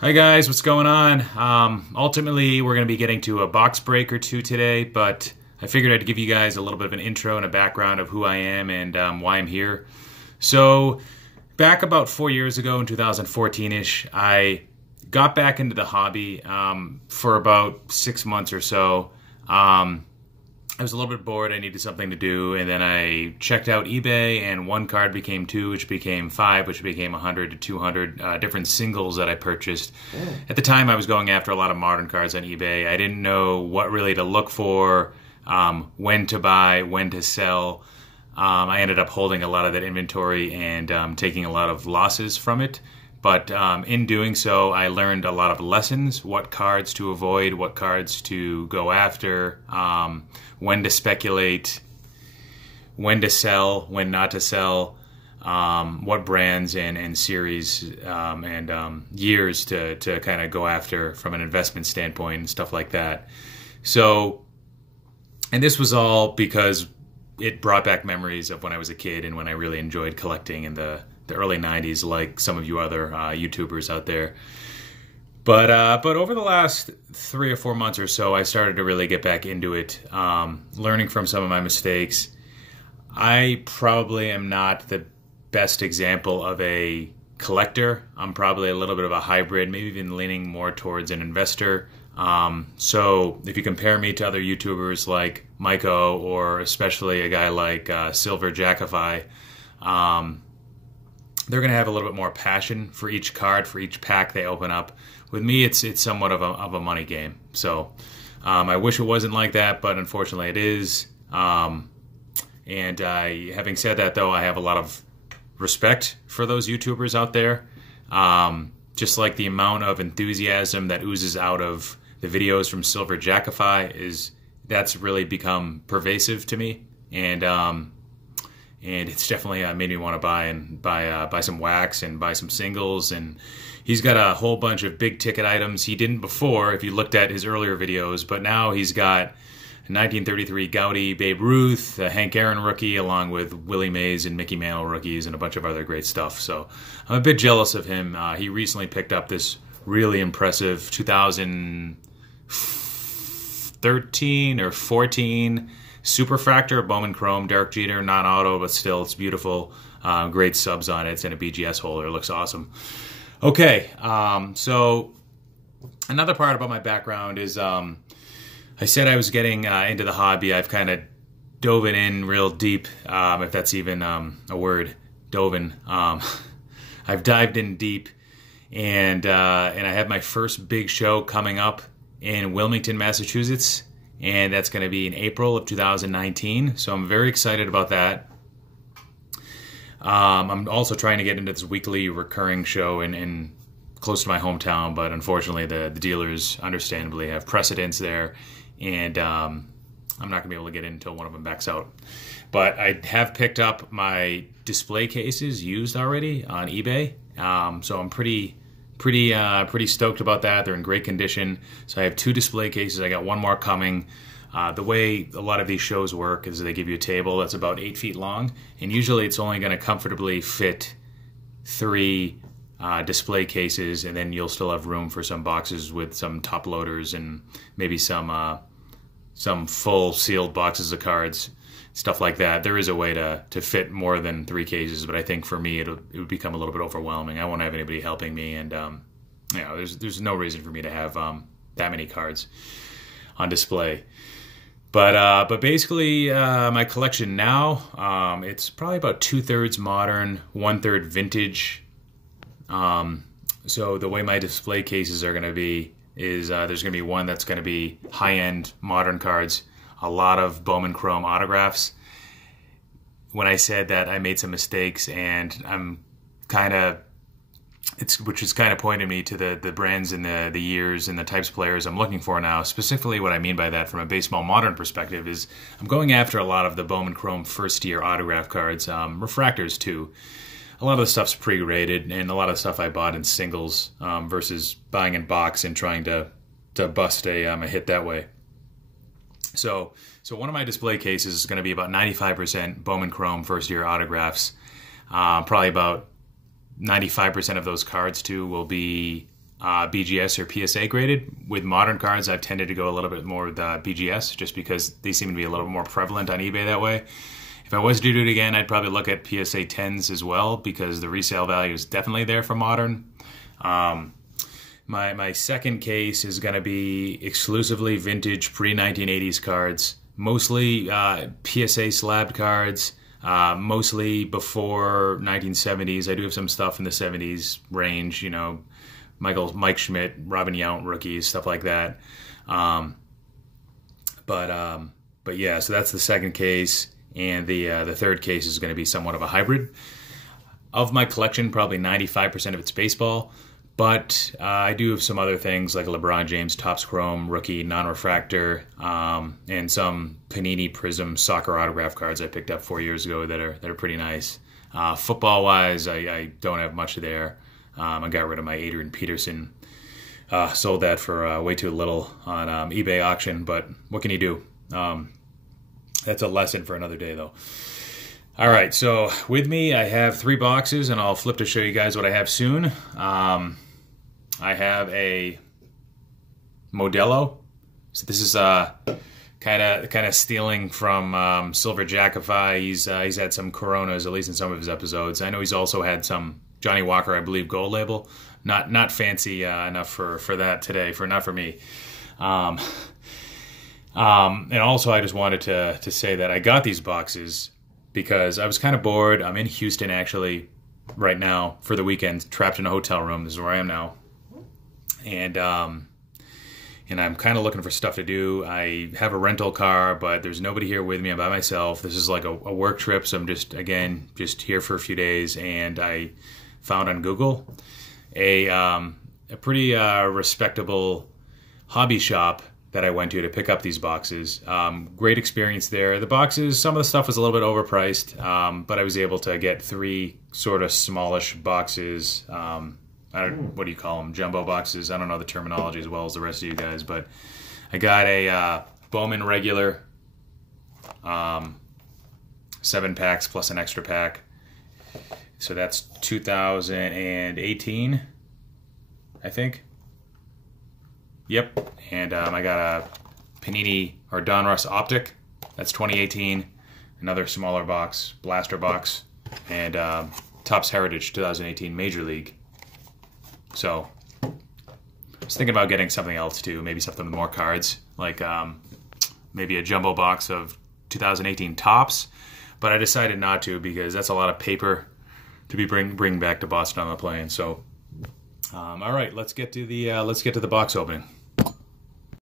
Hi guys, what's going on? Ultimately, we're going to be getting to a box break or two today, but I figured I'd give you guys a little bit of an intro and a background of who I am and why I'm here. So, back about 4 years ago in 2014-ish, I got back into the hobby for about 6 months or so. I was a little bit bored, I needed something to do, and then I checked out eBay, and one card became two, which became five, which became 100 to 200 different singles that I purchased. At the time, I was going after a lot of modern cards on eBay. I didn't know what really to look for, when to buy, when to sell. I ended up holding a lot of that inventory and taking a lot of losses from it. But in doing so, I learned a lot of lessons, what cards to avoid, what cards to go after, when to speculate, when to sell, when not to sell, what brands and series and years to kind of go after from an investment standpoint and stuff like that. So, and this was all because it brought back memories of when I was a kid and when I really enjoyed collecting in the early 90s, like some of you other YouTubers out there. But over the last 3 or 4 months or so, I started to really get back into it, learning from some of my mistakes. I probably am not the best example of a collector. I'm probably a little bit of a hybrid, maybe even leaning more towards an investor. So if you compare me to other YouTubers like Maiko, or especially a guy like Silver Jackify, they're going to have a little bit more passion for each card, for each pack they open up. With me, it's somewhat of a money game. So I wish it wasn't like that, but unfortunately it is. And having said that, though, I have a lot of respect for those YouTubers out there. Just like the amount of enthusiasm that oozes out of the videos from Silver Jackify that's really become pervasive to me. And it's definitely made me want to buy some wax and buy some singles. And he's got a whole bunch of big ticket items he didn't before, if you looked at his earlier videos. But now he's got a 1933 Gaudy Babe Ruth, a Hank Aaron rookie, along with Willie Mays and Mickey Mantle rookies, and a bunch of other great stuff. So I'm a bit jealous of him. He recently picked up this really impressive 2013 or 14 Superfractor, Bowman Chrome, Derek Jeter, non-auto, but still, it's beautiful. Great subs on it. It's in a BGS holder. It looks awesome. Okay, so another part about my background is I said I was getting into the hobby. I've kind of dove in real deep, if that's even a word, dove in. I've dived in deep, and I have my first big show coming up in Wilmington, Massachusetts. And that's going to be in April of 2019. So I'm very excited about that. I'm also trying to get into this weekly recurring show in close to my hometown, but unfortunately the dealers understandably have precedence there, and I'm not going to be able to get in until one of them backs out. But I have picked up my display cases used already on eBay, so I'm pretty stoked about that. They're in great condition. So I have 2 display cases. I got one more coming. The way a lot of these shows work is they give you a table that's about 8 feet long, and usually it's only going to comfortably fit 3 display cases, and then you'll still have room for some boxes with some top loaders and maybe some full sealed boxes of cards, stuff like that. There is a way to fit more than 3 cases, but I think for me it would become a little bit overwhelming. I won't have anybody helping me, and there's no reason for me to have that many cards on display. But basically my collection now, it's probably about 2/3 modern, 1/3 vintage. So the way my display cases are going to be is there's going to be one that's going to be high-end modern cards, a lot of Bowman Chrome autographs. When I said that, I made some mistakes, and I'm kind of, which is kind of pointing me to the brands and the years and the types of players I'm looking for now. Specifically, what I mean by that from a baseball modern perspective is I'm going after a lot of the Bowman Chrome first-year autograph cards, refractors too. A lot of the stuff's pre-graded, and a lot of stuff I bought in singles versus buying in box and trying to bust a hit that way. So one of my display cases is going to be about 95% Bowman Chrome first-year autographs. Probably about 95% of those cards too will be BGS or PSA graded. With modern cards, I've tended to go a little bit more with BGS just because they seem to be a little more prevalent on eBay that way. If I was to do it again, I'd probably look at PSA 10s as well because the resale value is definitely there for modern. My second case is going to be exclusively vintage pre-1980s cards, mostly PSA slabbed cards, mostly before 1970s. I do have some stuff in the 70s range, you know, Mike Schmidt, Robin Yount rookies, stuff like that. But yeah, so that's the second case, and the third case is going to be somewhat of a hybrid. Of my collection, probably 95% of it's baseball, but I do have some other things like a LeBron James Topps Chrome rookie non-refractor, and some Panini Prism soccer autograph cards I picked up 4 years ago that are pretty nice. Football-wise, I don't have much there. I got rid of my Adrian Peterson. Sold that for way too little on eBay auction, but what can you do? That's a lesson for another day, though. All right, so with me, I have 3 boxes, and I'll flip to show you guys what I have soon. I have a Modelo. So this is kind of stealing from Silver Jackify. He's had some Coronas, at least in some of his episodes. I know he's also had some Johnny Walker, I believe, Gold Label. Not fancy enough for that today, not for me. And also, I just wanted to say that I got these boxes because I was kind of bored. I'm in Houston, actually, right now for the weekend, trapped in a hotel room. This is where I am now. And I'm kind of looking for stuff to do. I have a rental car, but there's nobody here with me. I'm by myself. This is like a work trip, so I'm just here for a few days. And I found on Google a pretty respectable hobby shop that I went to pick up these boxes. Great experience there. The boxes, some of the stuff was a little bit overpriced, but I was able to get 3 sort of smallish boxes. What do you call them? Jumbo boxes. I don't know the terminology as well as the rest of you guys, but I got a Bowman regular, 7 packs plus an extra pack. So that's 2018, I think. Yep. And I got a Panini or Donruss Optic. That's 2018. Another smaller box, blaster box, and Topps Heritage 2018 Major League. So I was thinking about getting something else too, maybe something with more cards, like maybe a jumbo box of 2018 Topps, but I decided not to because that's a lot of paper to be bring back to Boston on the plane. So, all right, let's get to the box opening.